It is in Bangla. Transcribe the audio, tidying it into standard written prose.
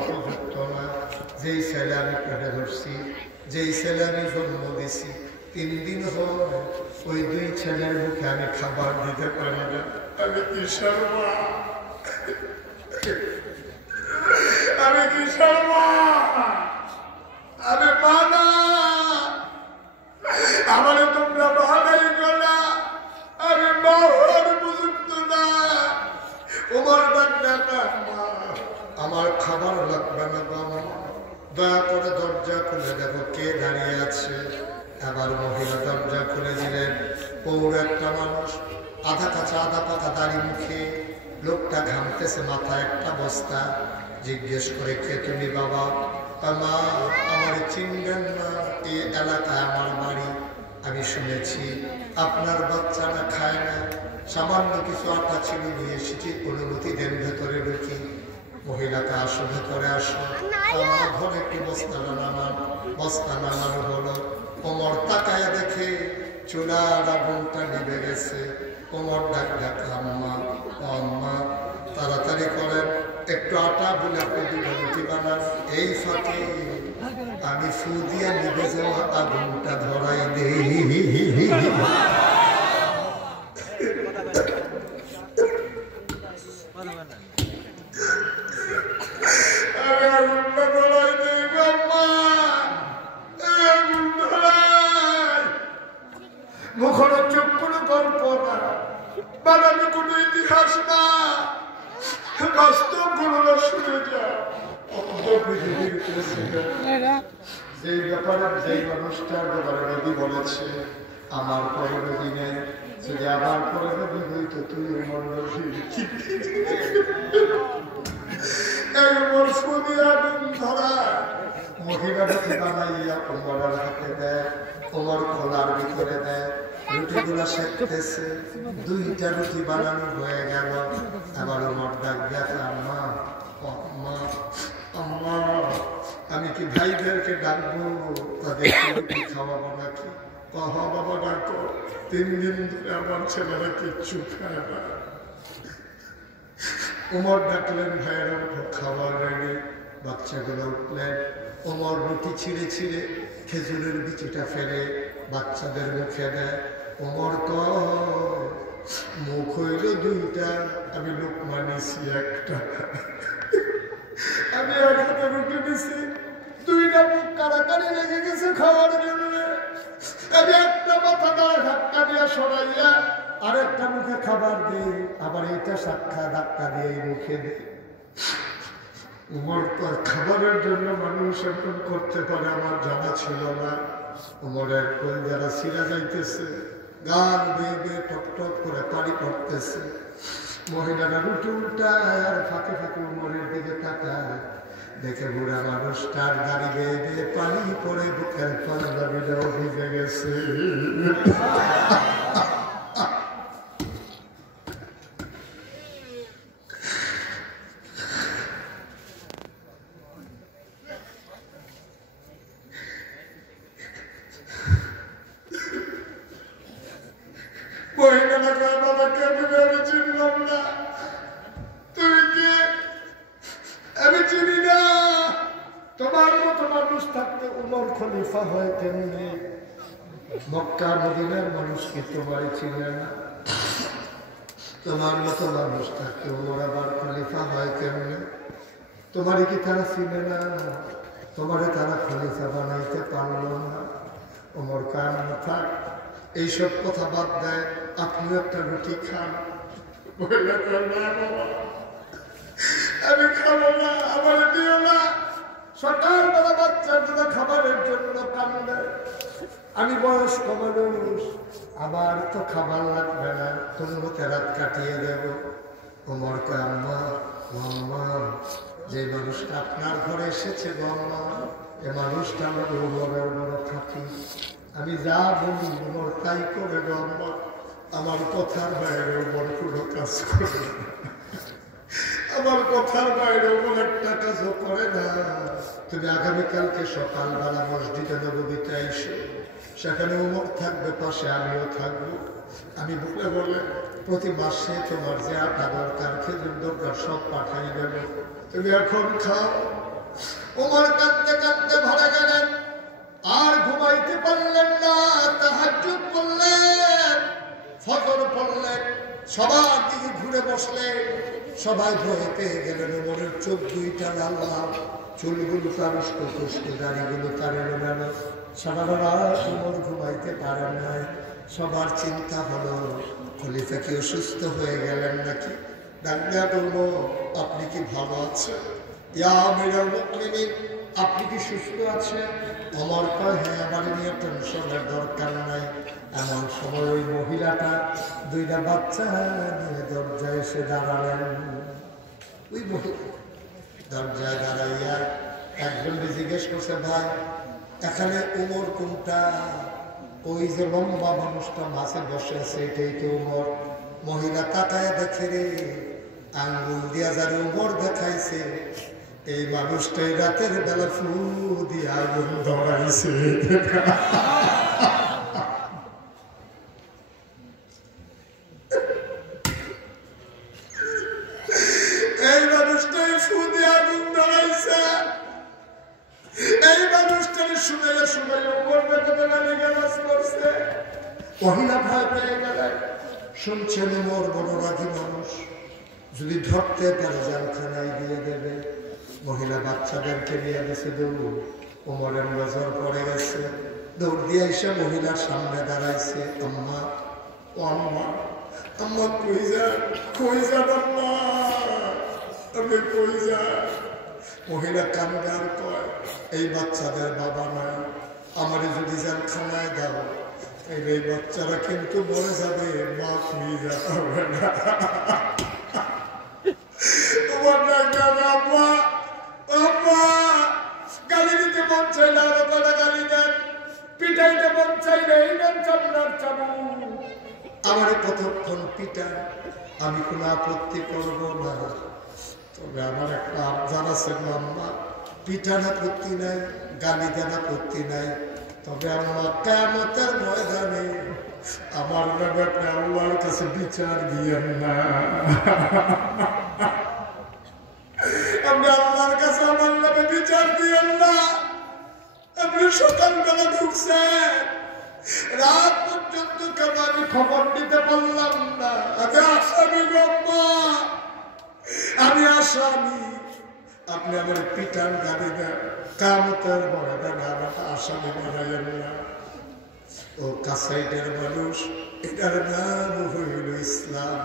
উপযুক্ত না। যেই ছেলে আমি পেটে ধরছি, যেই ছেলে আমি জন্ম দিছি, 3 দিন হল ওই 2 ছেলের মুখে আমি খাবার দিতে পারি না। আমি কিসের মা? আমি কিসের মা? আমি মা না। আমার তোমরা বাহাদারি করলা, আমি মা হওয়ার উপযুক্ত না। তোমার ডাক্তার মা, আমার খাবার লাগবে না বাবা, দয়া করে দরজা খুলে দেখো কে দাঁড়িয়ে আছে। আবার মহিলা দরজা খুলে দিলেন। পৌর একটা মানুষ, আধা কাঁচা আধা পাকা দাড়ি মুখে, লোকটা ঘামতেছে, মাথায় একটা বস্তা। জিজ্ঞেস করে কে তুমি বাবা? মা, আমার চিনবেন না, এই এলাকায় আমার বাড়ি। আমি শুনেছি আপনার বাচ্চাটা খায় না, সামান্য কিছু আটা ছিল নিয়ে এসেছি, অনুমতি দেন ভেতরে ঢুকি। মহিলাকে আসো, ভেতরে আসো, আমার ঘরে একটু বস্তা নামান। বস্তা নামানো হলো। কোমর তাকায় দেখে চুলার আগুনটা নিভে গেছে। কোমর ডাক ডাক আম্মা, আম্মা তাড়াতাড়ি করেন, একটু আটা বুলে রুটি বানান। এই ফাঁকে আমি ফু দিয়ে নিভে যাওয়া আগুনটা ধরাই দিই। মুখর চোখ কোনো গল্প না, বানানো কোনো ইতিহাস না, বাস্তব গুলো শুনে যা। যেই ব্যাপারে যেই মানুষটার ব্যাপারে নদী বলেছে, আমার পরে নদী নেই, যদি আবার পরে নদী হইতো তুই আমার নদী। মহিলাটাকে বানাইয়া কোমরের হাতে দেয়, কোমর খোলার ভিতরে দেয়, রুটিগুলা শেখতেছে। 2টা রুটি বানানো হয়ে গেল। আবার ওমর ডাক দেখে আম্মা, আম্মা, আম্মা, আমি কি ভাইদেরকে ডাকবো, তাদেরকে রুটি খাওয়াবো নাকি? হ বাবা ডাকো, 3 দিন ধরে আমার ছেলেরা কিচ্ছু খায় না। ওমর ডাকলেন, ভাইয়ের খাবার রেডি। বাচ্চাগুলো উঠলেন। ওমর রুটি ছিঁড়ে ছিঁড়ে খেজুরের বিচিটা ফেলে বাচ্চাদের মুখে দেয়। ওমর মুখ হইল 2টা, আমি লোকমা নিছি 1টা। আমি 1 হাতে রুটি নিছি, 2টা মুখ কারাকারি লেগে গেছে খাওয়ার জন্য। আমি একটা মাথা দ্বারা ধাক্কা দিয়ে সরাইয়া আরেকটা মুখে খাবার দিই, আবার এইটা সাক্ষা ধাক্কা দিয়ে এই মুখে দিই। উমর খাবারের জন্য মানুষ এরকম করতে পারে আমার জানা ছিল না। উমরের কোল যারা ছিঁড়া যাইতেছে, গান বেয়ে বেয়ে টক টক করে পানি পড়তেছে। মহিলারা রুটি উল্টায় আর ফাঁকে ফাঁকে উমরের দিকে তাকায়, দেখে বুড়া মানুষটার দাড়ি বেয়ে বেয়ে পানি পড়ে বুকের পাঞ্জাবিটাও ভিজে গেছে। খলিফা হয় কেমনি? মক্কা মদিনার মানুষ কি তোমার চিনে না? তোমার মতো মানুষ থাকতে ওমর আবার খলিফা হয় কেমনি? তোমারই কি তারা চিনে না? তোমারে তারা খলিফা বানাইতে পারলো না। ওমর কান থাক, এইসব কথা বাদ দেয়, আপনি একটা রুটি খান। আমি খাবো না, আমার দিও না। সকালবেলা বাচ্চার জন্য খাবারের জন্য কান্দে। আমি বয়স্ক মানুষ, আমার তো খাবার লাগবে না, তোমাকে রাত কাটিয়ে দেব। ওমর কয় আম্মা, আম্মা, যে মানুষটা আপনার ঘরে এসেছে আম্মা, এ মানুষটা আমার ওমরের বড় খাঁটি। আমি যা বলি ওমর তাই করে আম্মা, আমার কথার বাইরে ওমর কোনো কাজ করে না। আমার কথার বাইরে ওমর একটা কাজও করে না। তুমি আগামীকালকে সকালবেলা মসজিদে নববীতে আইসো, সেখানে ওমর থাকবে, পাশে আমিও থাকবো। আমি বলে বলে প্রতি মাসে তোমার যে আটা দরকার, খেজুর দরকার, সব পাঠাই দেবো। তুমি এখন খাও, ওমর কাঁদতে কাঁদতে ভরে গেলেন, আর ঘুমাইতে পারলেন না। তাহাজ্জুদ পড়লেন, ফজর পড়লেন, সবার দিকে ঘুরে বসলেন। সবাই ভয় পেয়ে গেলেন। ওমরের চোখ দুইটা লাল লাল, চুলগুলো তার উস্কো, দাড়িগুলো তার এলোমেলো। সারা রাত ওমর ঘুমাইতে পারেন নাই। সবার চিন্তা হলো খলিফা কি অসুস্থ হয়ে গেলেন নাকি। ডাক্তার বলল, আপনি কি ভালো আছেন? ইয়া আমিরুল মুমিনিন, আপনি কি সুস্থ আছেন? ওমর কয়, হ্যাঁ, আমার নিয়ে টেনশনের দরকার নাই। এমন সময় ওই মহিলাটা দুইটা বাচ্চা নিয়ে দরজায় এসে দাঁড়ালেন। ওই মহিলা দরজায় দাঁড়াইয়া একজন জিজ্ঞেস করছে, ভাই এখানে ওমর কোনটা? ওই যে লম্বা মানুষটা মাঝে বসে আছে, এটাই তো ওমর। মহিলা তাকায় দেখে রে, আঙ্গুল দিয়া যারা ওমর দেখাইছে, এই মানুষটাই রাতের বেলা ফু দিয়ে আগুন ধরাইছে। এই মানুষটাই ফু দিয়ে আগুন ধরাইছে। এই মানুষটাকে শুনাইয়া শুনাইয়া ওমর বেদনা গালাজ করছে। মহিলা ভয় পেয়ে গেলেন। শুনছেন ওমর বড় রাগী মানুষ, যদি ধরতে পারে জানখানায় দিয়ে দেবে। মহিলা বাচ্চাদেরকে নিয়ে গেছে দৌড়। ওমরের নজর পড়ে গেছে, দৌড় দিয়ে এসে মহিলার সামনে দাঁড়াইছে। আম্মা, ও আম্মা, আম্মা কই যান, কই যান আম্মা, আমি কই যান? মহিলা কান্দে আর কয়, এই বাচ্চাদের বাবা নাই, আমারে যদি জানখানায় দাও, এই বাচ্চারা কিন্তু মরে যাবে, মাফ নিয়ে যেতে হবে না। তোমার আম্মা, আম্মা, গালি দিতে মন চাই না, আরো গালি দেন, পিঠাইতে মন চাই না, এই দেন চামড়ার চামড়। আমারে কতক্ষণ পিটান, আমি কোনো আপত্তি করবো না, তবে আমার একটা আবদার আছে আম্মা। পিঠানা করতে নাই, গালি দেনা করতে নাই, তবে আম্মা কিয়ামতের ময়দানে আমার নামে আপনি আল্লাহর কাছে বিচার দিয়েন না। আপনি আল্লাহর কাছে আমার নামে বিচার দিয়েন না। আপনি সকালবেলা ঢুকছেন, রাত পর্যন্ত কেন আমি খবর দিতে পারলাম না? আমি আসামি আম্মা, আমি আসামি। আপনি আমার পিটান গাড়ি দেন, কিয়ামতের ময়দানে আমাকে আসামি বানাইলেন না। ও কাসাইডের মানুষ, এটার নাম হইল ইসলাম।